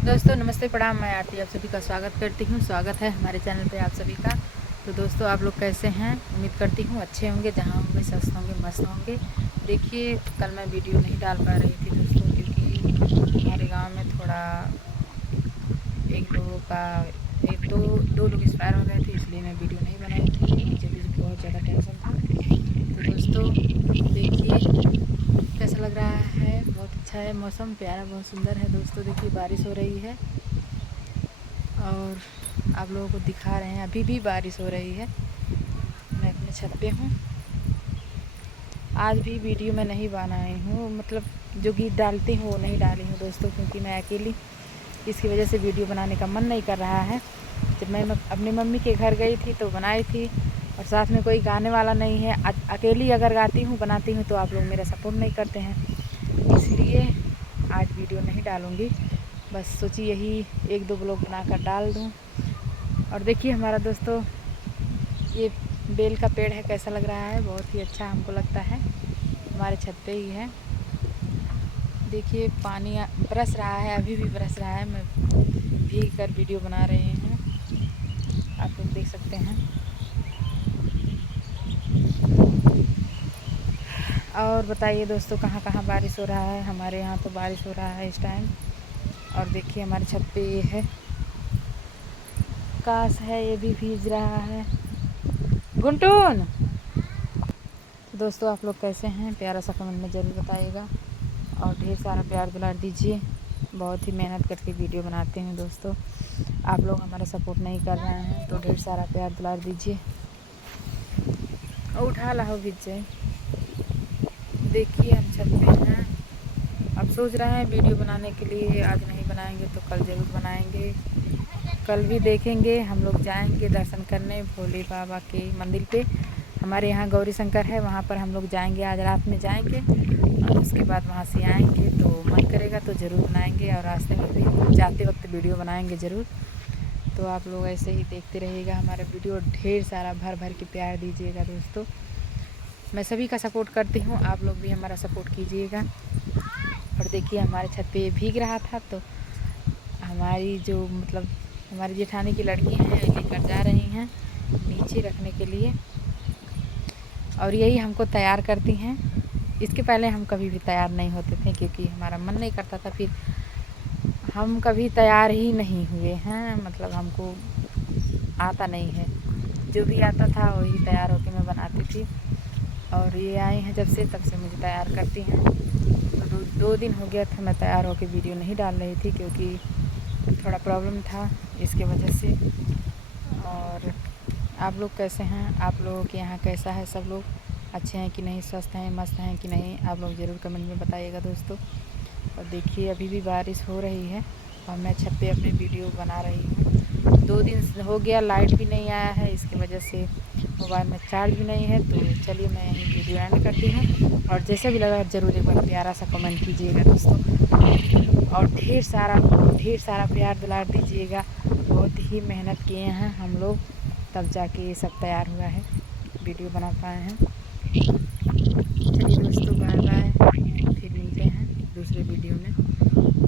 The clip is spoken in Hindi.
दोस्तों नमस्ते प्रणाम। मैं आरती आप सभी का स्वागत करती हूँ। स्वागत है हमारे चैनल पे आप सभी का। तो दोस्तों आप लोग कैसे हैं? उम्मीद करती हूँ अच्छे होंगे, जहाँ होंगे स्वस्थ होंगे, मस्त होंगे। देखिए कल मैं वीडियो नहीं डाल पा रही थी दोस्तों, क्योंकि हमारे गांव में थोड़ा एक लोगों का एक दो दो लोग एक्सपायर हो गए थे, इसलिए मैं वीडियो नहीं बनाई थी। मुझे भी बहुत ज़्यादा टेंशन था। तो दोस्तों देखिए कैसा लग रहा है, बहुत अच्छा है मौसम, प्यारा बहुत सुंदर है दोस्तों। देखिए बारिश हो रही है और आप लोगों को दिखा रहे हैं, अभी भी बारिश हो रही है। मैं अपने छत पे हूँ। आज भी वीडियो मैं नहीं बनाई हूँ, मतलब जो गीत डालती हूँ वो नहीं डाली हूँ दोस्तों, क्योंकि मैं अकेली, इसकी वजह से वीडियो बनाने का मन नहीं कर रहा है। जब मैं अपनी मम्मी के घर गई थी तो बनाई थी, और साथ में कोई गाने वाला नहीं है। अकेली अगर गाती हूँ बनाती हूँ तो आप लोग मेरा सपोर्ट नहीं करते हैं, इसलिए आज वीडियो नहीं डालूँगी। बस सोची यही एक दो ब्लॉग बनाकर डाल दूँ। और देखिए हमारा दोस्तों ये बेल का पेड़ है, कैसा लग रहा है, बहुत ही अच्छा हमको लगता है। हमारे छत पे ही है। देखिए पानी बरस रहा है, अभी भी बरस रहा है। मैं भीग कर वीडियो बना रही हूँ, आप लोग देख सकते हैं। और बताइए दोस्तों कहाँ कहाँ बारिश हो रहा है? हमारे यहाँ तो बारिश हो रहा है इस टाइम। और देखिए हमारे छत पे ये है, काश है, ये भी भीग रहा है। गुंटून दोस्तों आप लोग कैसे हैं? प्यारा सा कमेंट में ज़रूर बताइएगा, और ढेर सारा प्यार दुलार दीजिए। बहुत ही मेहनत करके वीडियो बनाते हैं दोस्तों, आप लोग हमारा सपोर्ट नहीं कर रहे हैं, तो ढेर सारा प्यार दुलार दीजिए। उठा लाओ विजय। देखिए हम छत पे हैं। अब सोच रहे हैं वीडियो बनाने के लिए, आज नहीं बनाएंगे तो कल ज़रूर बनाएंगे। कल भी देखेंगे, हम लोग जाएंगे दर्शन करने भोले बाबा के मंदिर पे। हमारे यहाँ गौरी शंकर है, वहाँ पर हम लोग जाएंगे, आज रात में जाएंगे और उसके बाद वहाँ से आएंगे। तो मन करेगा तो ज़रूर बनाएंगे, और रास्ते में भी जाते वक्त वीडियो बनाएंगे ज़रूर। तो आप लोग ऐसे ही देखते रहिएगा हमारा वीडियो, ढेर सारा भर भर के प्यार दीजिएगा दोस्तों। मैं सभी का सपोर्ट करती हूँ, आप लोग भी हमारा सपोर्ट कीजिएगा। और देखिए हमारे छत पे ये भीग रहा था, तो हमारी जो मतलब हमारी जेठानी की लड़की हैं लेकर जा रही हैं नीचे रखने के लिए, और यही हमको तैयार करती हैं। इसके पहले हम कभी भी तैयार नहीं होते थे, क्योंकि हमारा मन नहीं करता था। फिर हम कभी तैयार ही नहीं हुए हैं, मतलब हमको आता नहीं है, जो भी आता था वही तैयार होकर मैं बनाती थी। और ये आई हैं जब से, तब से मुझे तैयार करती हैं। तो दो दिन हो गया था मैं तैयार होकर वीडियो नहीं डाल रही थी, क्योंकि थोड़ा प्रॉब्लम था इसके वजह से। और आप लोग कैसे हैं? आप लोगों के यहाँ कैसा है? सब लोग अच्छे हैं कि नहीं, स्वस्थ हैं, मस्त हैं कि नहीं? आप लोग ज़रूर कमेंट में बताइएगा दोस्तों। और देखिए अभी भी बारिश हो रही है और मैं छत पे अपनी वीडियो बना रही हूँ। 2 दिन हो गया लाइट भी नहीं आया है, इसकी वजह से मोबाइल में चार्ज भी नहीं है। तो चलिए मैं यहीं वीडियो एंड करती हूँ, और जैसे भी लगा ज़रूर एक बार प्यारा सा कमेंट कीजिएगा दोस्तों, और ढेर सारा प्यार दुलार दीजिएगा। बहुत ही मेहनत किए हैं हम लोग, तब जाके ये सब तैयार हुआ है, वीडियो बना पाए हैं। चलिए दोस्तों बाय बाय, फिर मिलते हैं दूसरे वीडियो में।